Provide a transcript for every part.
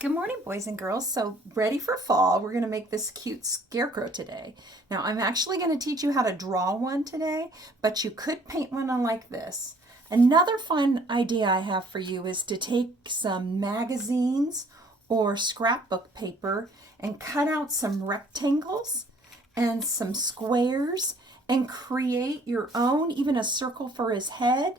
Good morning, boys and girls. So, ready for fall, we're going to make this cute scarecrow today. Now, I'm actually going to teach you how to draw one today, but you could paint one on like this. Another fun idea I have for you is to take some magazines or scrapbook paper and cut out some rectangles and some squares and create your own, even a circle for his head,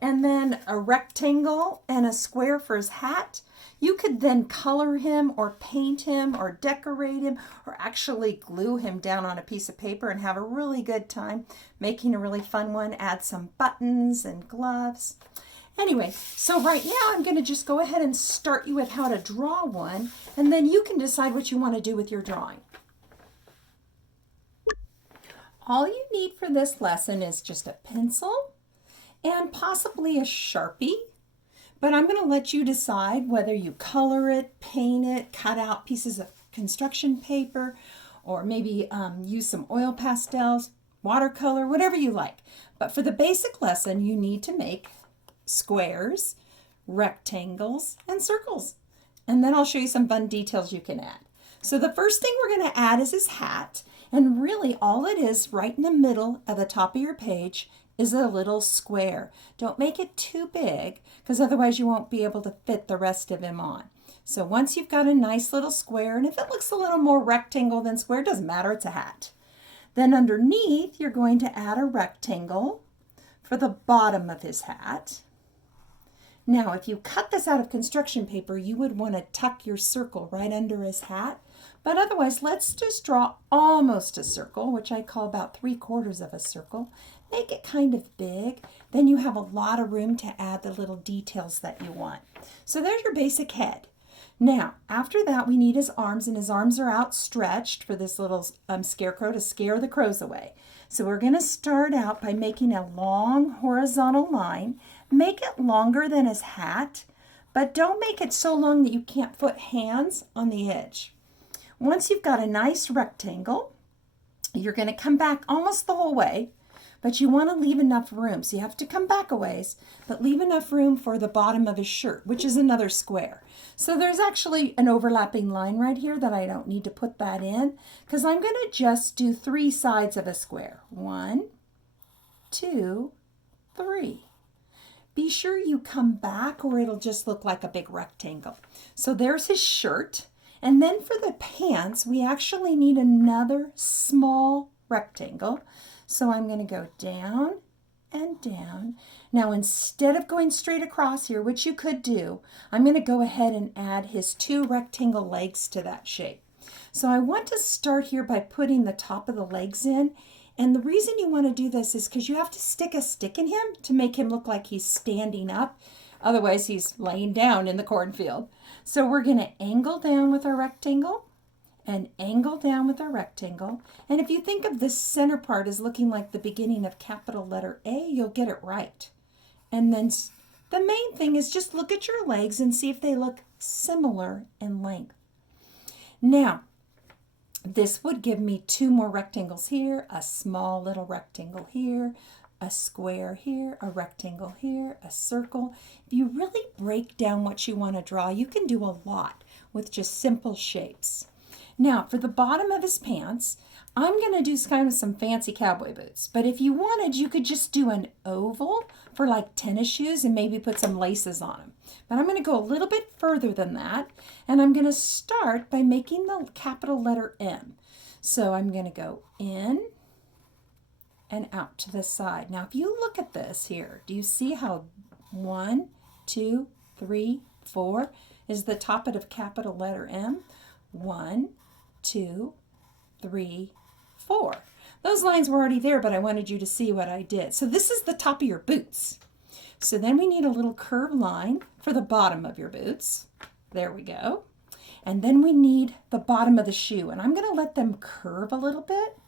and then a rectangle and a square for his hat. You could then color him or paint him or decorate him or actually glue him down on a piece of paper and have a really good time making a really fun one. Add some buttons and gloves. Anyway, so right now I'm going to just go ahead and start you with how to draw one, and then you can decide what you want to do with your drawing. All you need for this lesson is just a pencil and possibly a Sharpie. But I'm going to let you decide whether you color it, paint it, cut out pieces of construction paper, or maybe use some oil pastels, watercolor, whatever you like. But for the basic lesson, you need to make squares, rectangles, and circles. And then I'll show you some fun details you can add. So the first thing we're going to add is his hat. And really all it is right in the middle of the top of your page is a little square. Don't make it too big because otherwise you won't be able to fit the rest of him on. So once you've got a nice little square, and if it looks a little more rectangle than square, it doesn't matter, it's a hat. Then underneath you're going to add a rectangle for the bottom of his hat. Now if you cut this out of construction paper, you would want to tuck your circle right under his hat. But otherwise, let's just draw almost a circle, which I call about 3/4 of a circle. Make it kind of big. Then you have a lot of room to add the little details that you want. So there's your basic head. Now, after that, we need his arms, and his arms are outstretched for this little scarecrow to scare the crows away. So we're going to start out by making a long horizontal line. Make it longer than his hat, but don't make it so long that you can't put hands on the edge. Once you've got a nice rectangle, you're going to come back almost the whole way, but you want to leave enough room. So you have to come back a ways, but leave enough room for the bottom of his shirt, which is another square. So there's actually an overlapping line right here that I don't need to put that in because I'm going to just do 3 sides of a square. 1, 2, 3. Be sure you come back or it'll just look like a big rectangle. So there's his shirt. And then for the pants, we actually need another small rectangle. So I'm going to go down and down. Now, instead of going straight across here, which you could do, I'm going to go ahead and add his 2 rectangle legs to that shape. So I want to start here by putting the top of the legs in. And the reason you want to do this is because you have to stick a stick in him to make him look like he's standing up. Otherwise, he's laying down in the cornfield. So we're going to angle down with our rectangle and angle down with our rectangle. And if you think of this center part as looking like the beginning of capital letter A, you'll get it right. And then the main thing is just look at your legs and see if they look similar in length. Now, this would give me 2 more rectangles here, a small little rectangle here, a square here, a rectangle here, a circle. If you really break down what you want to draw, you can do a lot with just simple shapes. Now, for the bottom of his pants, I'm going to do kind of some fancy cowboy boots. But if you wanted, you could just do an oval for like tennis shoes and maybe put some laces on them. But I'm going to go a little bit further than that. And I'm going to start by making the capital letter M. So I'm going to go in and out to the side. Now, if you look at this here, do you see how 1, 2, 3, 4 is the top of the capital letter M? 1, 2, 3, 4. Those lines were already there, but I wanted you to see what I did. So this is the top of your boots. So then we need a little curved line for the bottom of your boots. There we go. And then we need the bottom of the shoe. And I'm going to let them curve a little bit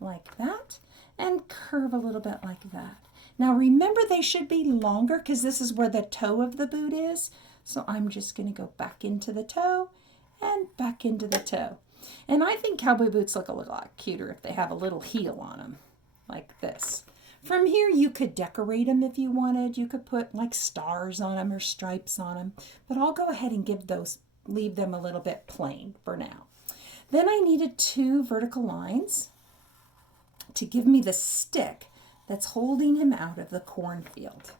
like that and curve a little bit like that. Now remember they should be longer because this is where the toe of the boot is. So I'm just going to go back into the toe and back into the toe. And I think cowboy boots look a lot cuter if they have a little heel on them, like this. From here, you could decorate them if you wanted. You could put like stars on them or stripes on them, but I'll go ahead and leave them a little bit plain for now. Then I needed 2 vertical lines to give me the stick that's holding him out of the cornfield.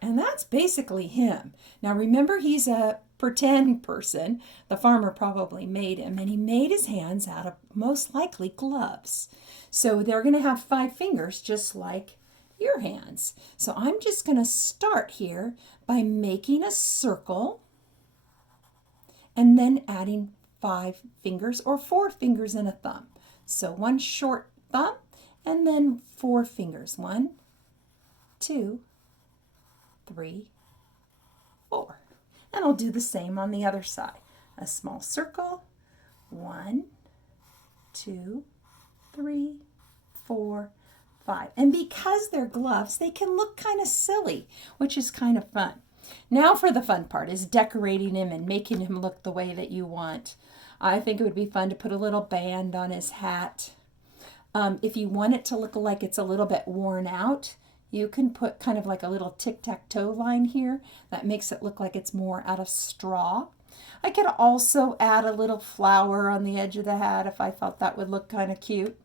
And that's basically him. Now remember, he's a pretend person. The farmer probably made him, and he made his hands out of most likely gloves. So they're going to have 5 fingers just like your hands. So I'm just going to start here by making a circle and then adding 5 fingers or 4 fingers and a thumb. So 1 short thumb and then 4 fingers. 1, 2, 3, 4. And I'll do the same on the other side. A small circle. 1, 2, 3, 4, 5. And because they're gloves, they can look kind of silly, which is kind of fun. Now for the fun part is decorating him and making him look the way that you want. I think it would be fun to put a little band on his hat. If you want it to look like it's a little bit worn out, you can put kind of like a little tic-tac-toe line here that makes it look like it's more out of straw. I could also add a little flower on the edge of the hat if I thought that would look kind of cute.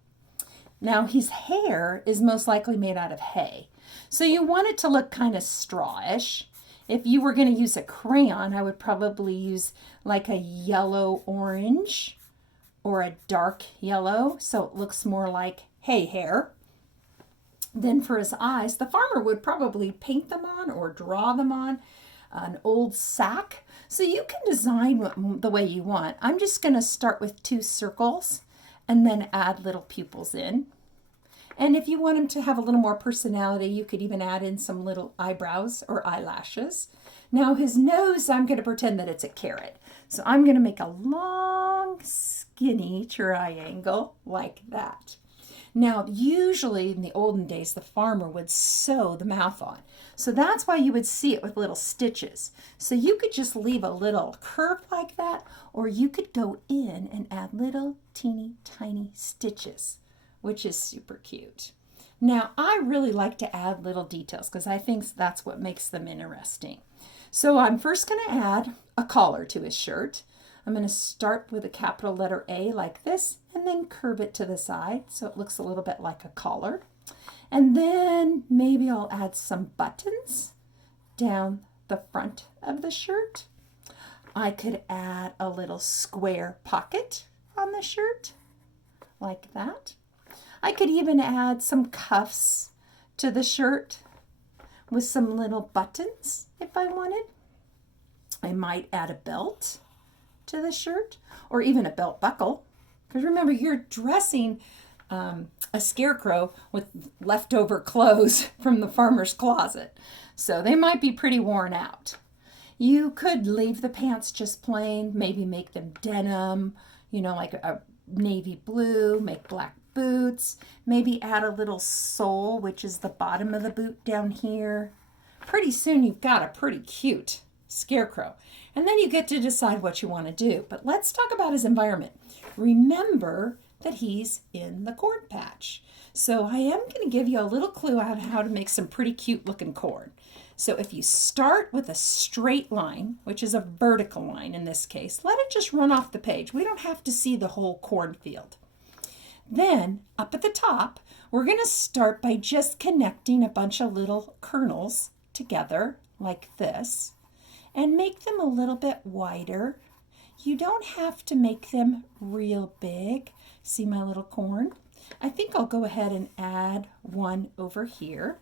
Now his hair is most likely made out of hay, so you want it to look kind of strawish. If you were going to use a crayon, I would probably use like a yellow-orange or a dark yellow, so it looks more like hay hair. Then for his eyes, the farmer would probably paint them on or draw them on an old sack. So you can design the way you want. I'm just going to start with 2 circles and then add little pupils in. And if you want him to have a little more personality, you could even add in some little eyebrows or eyelashes. Now his nose, I'm going to pretend that it's a carrot. So I'm going to make a long, skinny triangle like that. Now, usually in the olden days, the farmer would sew the mouth on. So that's why you would see it with little stitches. So you could just leave a little curve like that, or you could go in and add little teeny tiny stitches, which is super cute. Now, I really like to add little details because I think that's what makes them interesting. So I'm first going to add a collar to his shirt. I'm going to start with a capital letter A like this and then curve it to the side so it looks a little bit like a collar. And then maybe I'll add some buttons down the front of the shirt. I could add a little square pocket on the shirt like that. I could even add some cuffs to the shirt with some little buttons if I wanted. I might add a belt to the shirt or even a belt buckle, because remember, you're dressing a scarecrow with leftover clothes from the farmer's closet, so they might be pretty worn out. You could leave the pants just plain, maybe make them denim, like a navy blue, make black boots, maybe add a little sole, which is the bottom of the boot down here. Pretty soon you've got a pretty cute scarecrow. And then you get to decide what you want to do. But let's talk about his environment. Remember that he's in the corn patch. So I am going to give you a little clue on how to make some pretty cute looking corn. So if you start with a straight line, which is a vertical line in this case, let it just run off the page. We don't have to see the whole cornfield. Then up at the top, we're going to start by just connecting a bunch of little kernels together like this and make them a little bit wider. You don't have to make them real big. See my little corn? I think I'll go ahead and add one over here.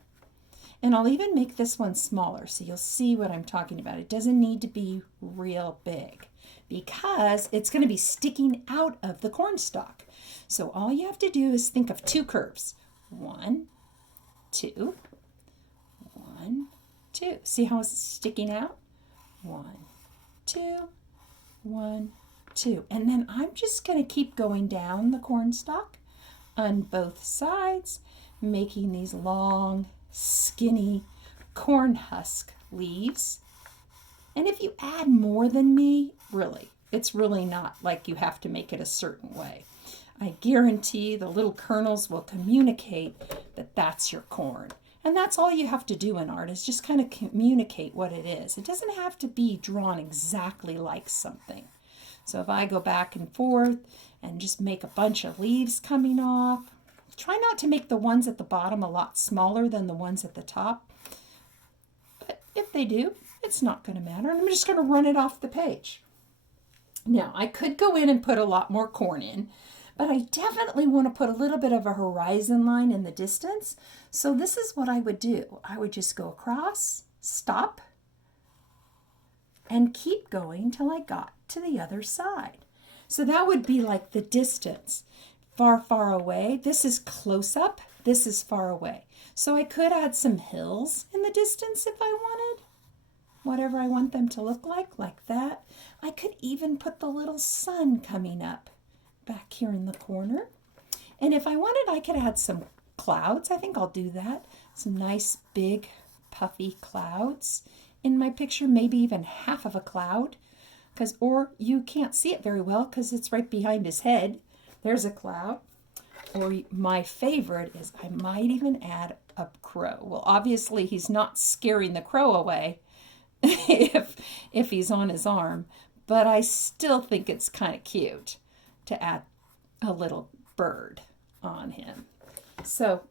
And I'll even make this one smaller so you'll see what I'm talking about. It doesn't need to be real big because it's going to be sticking out of the corn stalk. So all you have to do is think of 2 curves. 1, 2, 1, 2. See how it's sticking out? 1, 2, 1, 2. And then I'm just going to keep going down the corn stalk on both sides, making these long, skinny corn husk leaves. And if you add more than me, really, it's really not like you have to make it a certain way. I guarantee the little kernels will communicate that that's your corn. And that's all you have to do in art, is just kind of communicate what it is. It doesn't have to be drawn exactly like something. So if I go back and forth and just make a bunch of leaves coming off, try not to make the ones at the bottom a lot smaller than the ones at the top. But if they do, it's not going to matter. And I'm just going to run it off the page. Now, I could go in and put a lot more corn in, but I definitely want to put a little bit of a horizon line in the distance. So this is what I would do. I would just go across, stop, and keep going till I got to the other side. So that would be like the distance. Far, far away. This is close up. This is far away. So I could add some hills in the distance if I wanted. Whatever I want them to look like that. I could even put the little sun coming up back here in the corner. And if I wanted, I could add some clouds. I think I'll do that. Some nice big puffy clouds in my picture, maybe even half of a cloud. Or you can't see it very well because it's right behind his head. There's a cloud. Or my favorite is I might even add a crow. Well, obviously he's not scaring the crow away if he's on his arm, but I still think it's kind of cute to add a little bird on him. So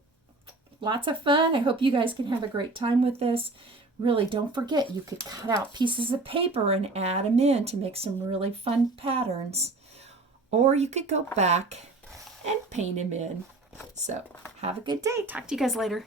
lots of fun. I hope you guys can have a great time with this. Really, don't forget, you could cut out pieces of paper and add them in to make some really fun patterns. Or you could go back and paint them in. So have a good day. Talk to you guys later.